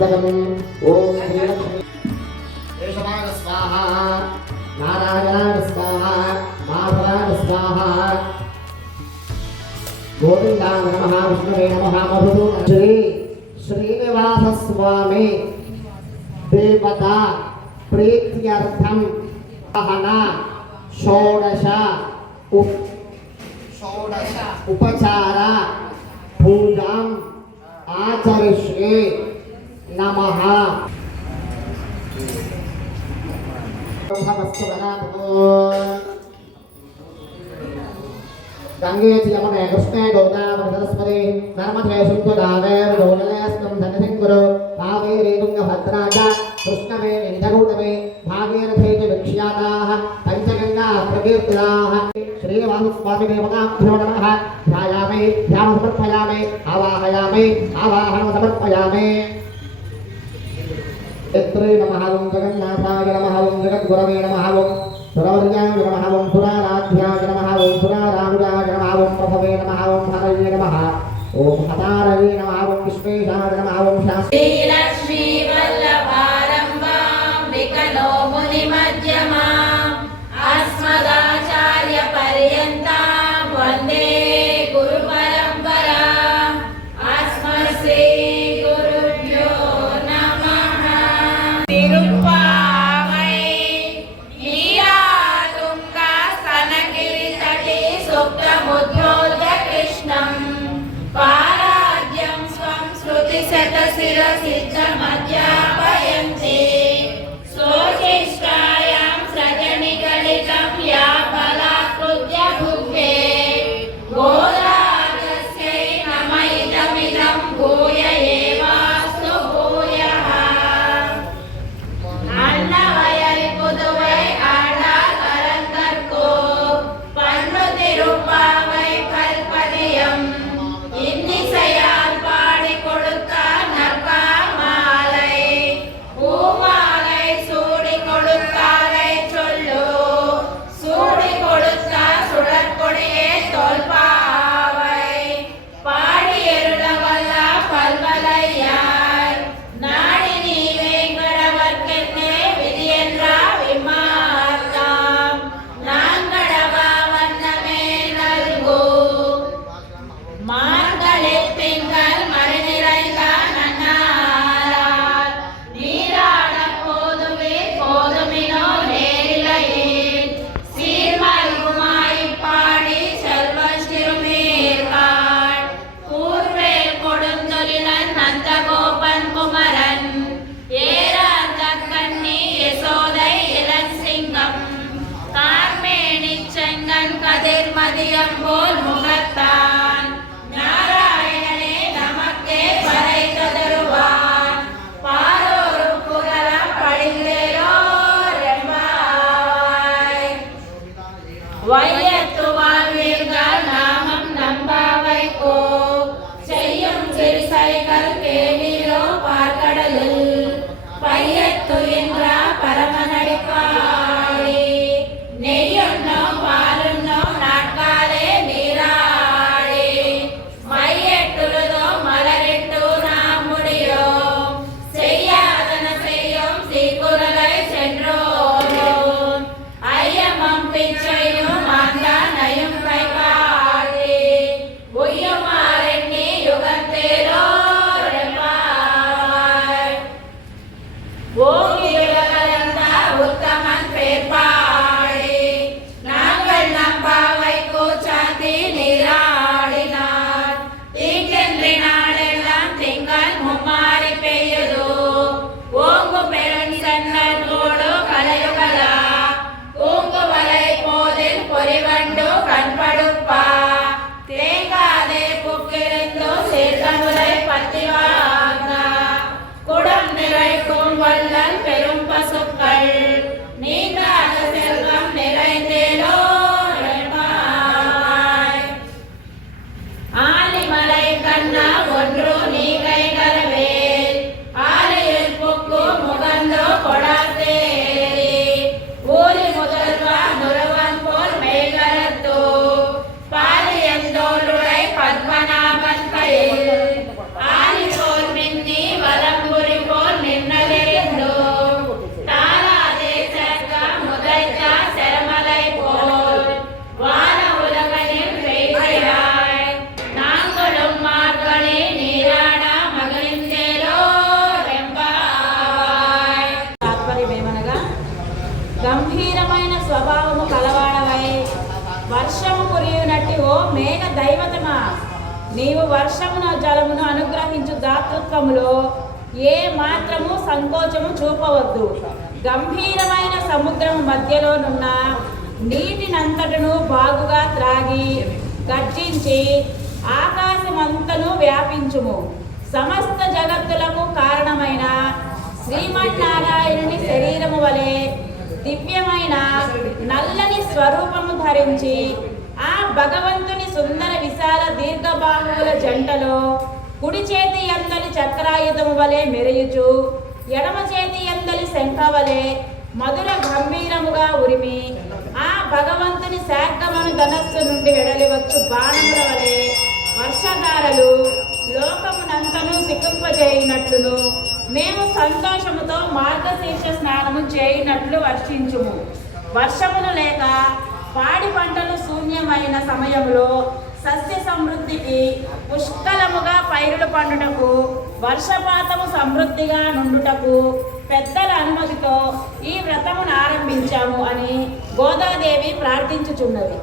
పుస్తకం ఓం కేశవాన స్వాహ నారాయణ స్వాహ మాధవాన స్వాహ. గోవిందాన నమ విష్ణువే స్వామి దేవత ప్రీత్యర్థం సహన షోడశ షోడశ. ఉపచార పూజాం ఆచరిష్యే. నమ గంగే యమునే కృష్ణే గోదావరి సరస్వతి నర్మదే శుద్ధదావేర్ గోదలేస్తం ధనసింగురు కావేరే తుంగభద్రాట కృష్ణమే నిందరూటమే భాగీరథే విక్ష్యాతాః పంచగంగా ప్రకీర్తితాః శ్రీవామస్వామిదేవతాభ్యో నమః ధ్యాయామి ధ్యానం సమర్పయామి ఆవాహయామి ఆవాహనం సమర్పయామి यत्रे नमः ॐ जगन्नाथाय नमः ॐ जगद्गुरवे नमः ॐ सुरवर्याय नमः ॐ सुराराध्याय नमः ॐ सुराराहुराय नमः ॐ प्रभवे नमः ॐ हरये नमः ॐ हतारये नमः ॐ विश्वेशाय नमः ॐ शास्त्री लक्ष्मी वल्लभ कार्यकाल pero వర్షము ఓ మేఘ దైవతమా! నీవు వర్షమున జలమును అనుగ్రహించు దాతృత్వములో ఏ మాత్రము సంకోచము చూపవద్దు. గంభీరమైన సముద్రం మధ్యలోనున్న నీటినంతటను బాగుగా త్రాగి గర్జించి ఆకాశమంతను వ్యాపించుము. సమస్త జగత్తులకు కారణమైన శ్రీమన్నారాయణుని శరీరము వలె దివ్యమైన నల్లని స్వరూపము ధరించి ఆ భగవంతుని సుందర విశాల దీర్ఘబాహువుల జంటలో కుడి చేతి ఎందలి చక్రాయుధము వలె మెరయుచు ఎడమ చేతి ఎందలి శంఖ వలె మధుర గంభీరముగా ఉరిమి ఆ భగవంతుని శాఖమను ధనస్సు నుండి వెడలివచ్చు బాణముల వలె వర్షధారలు లోకమునంతను సిక్కింపజేయునట్లును మేము సంతోషముతో మార్గశీర్ష స్నానము చేయునట్లు వర్షించుము. వర్షమును లేక పాడి పంటలు శూన్యమైన సమయంలో సస్య సమృద్ధికి పుష్కలముగా పైరులు పండుటకు వర్షపాతము సమృద్ధిగా నుండుటకు పెద్దల అనుమతితో ఈ వ్రతమును ఆరంభించాము అని గోదాదేవి ప్రార్థించుచున్నది.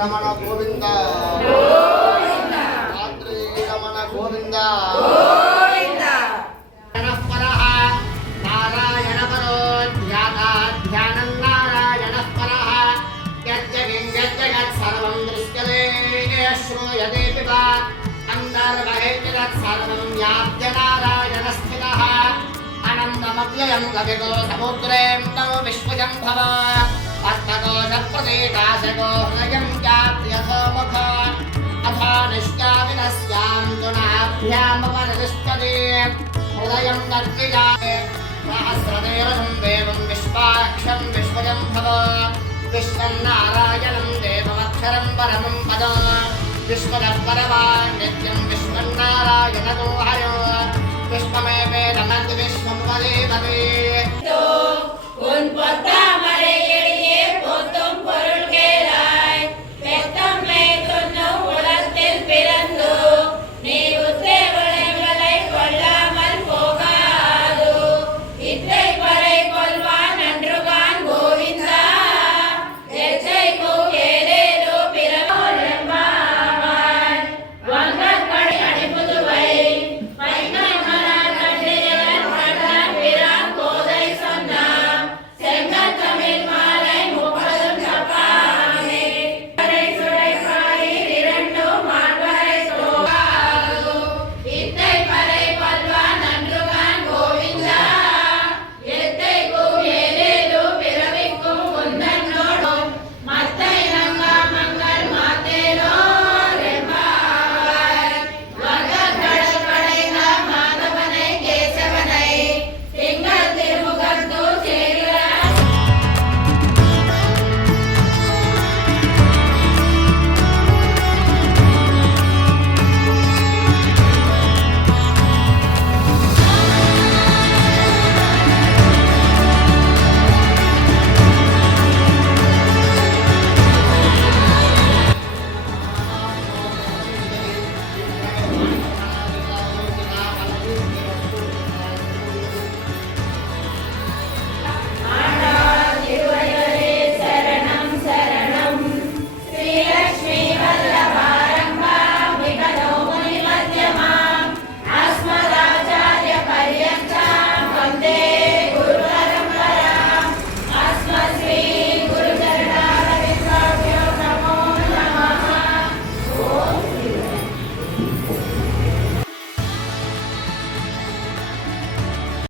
రమణ గోవింద. నారాయణ స్థితः అనంతమవ్యయం కవిగో సముద్రేం తమ విశ్వజం భవ ममनविस्तदे हृदयं नर्तिजाये सहस्रदेवनं देवं विश्वाक्षं विश्वजं भव विश्वं नारायणं देवमक्षरं परमं पद विश्वदः परवा नित्यं विश्वं नारायणतो हर विश्वमेवेदमति विश्वं वदेवते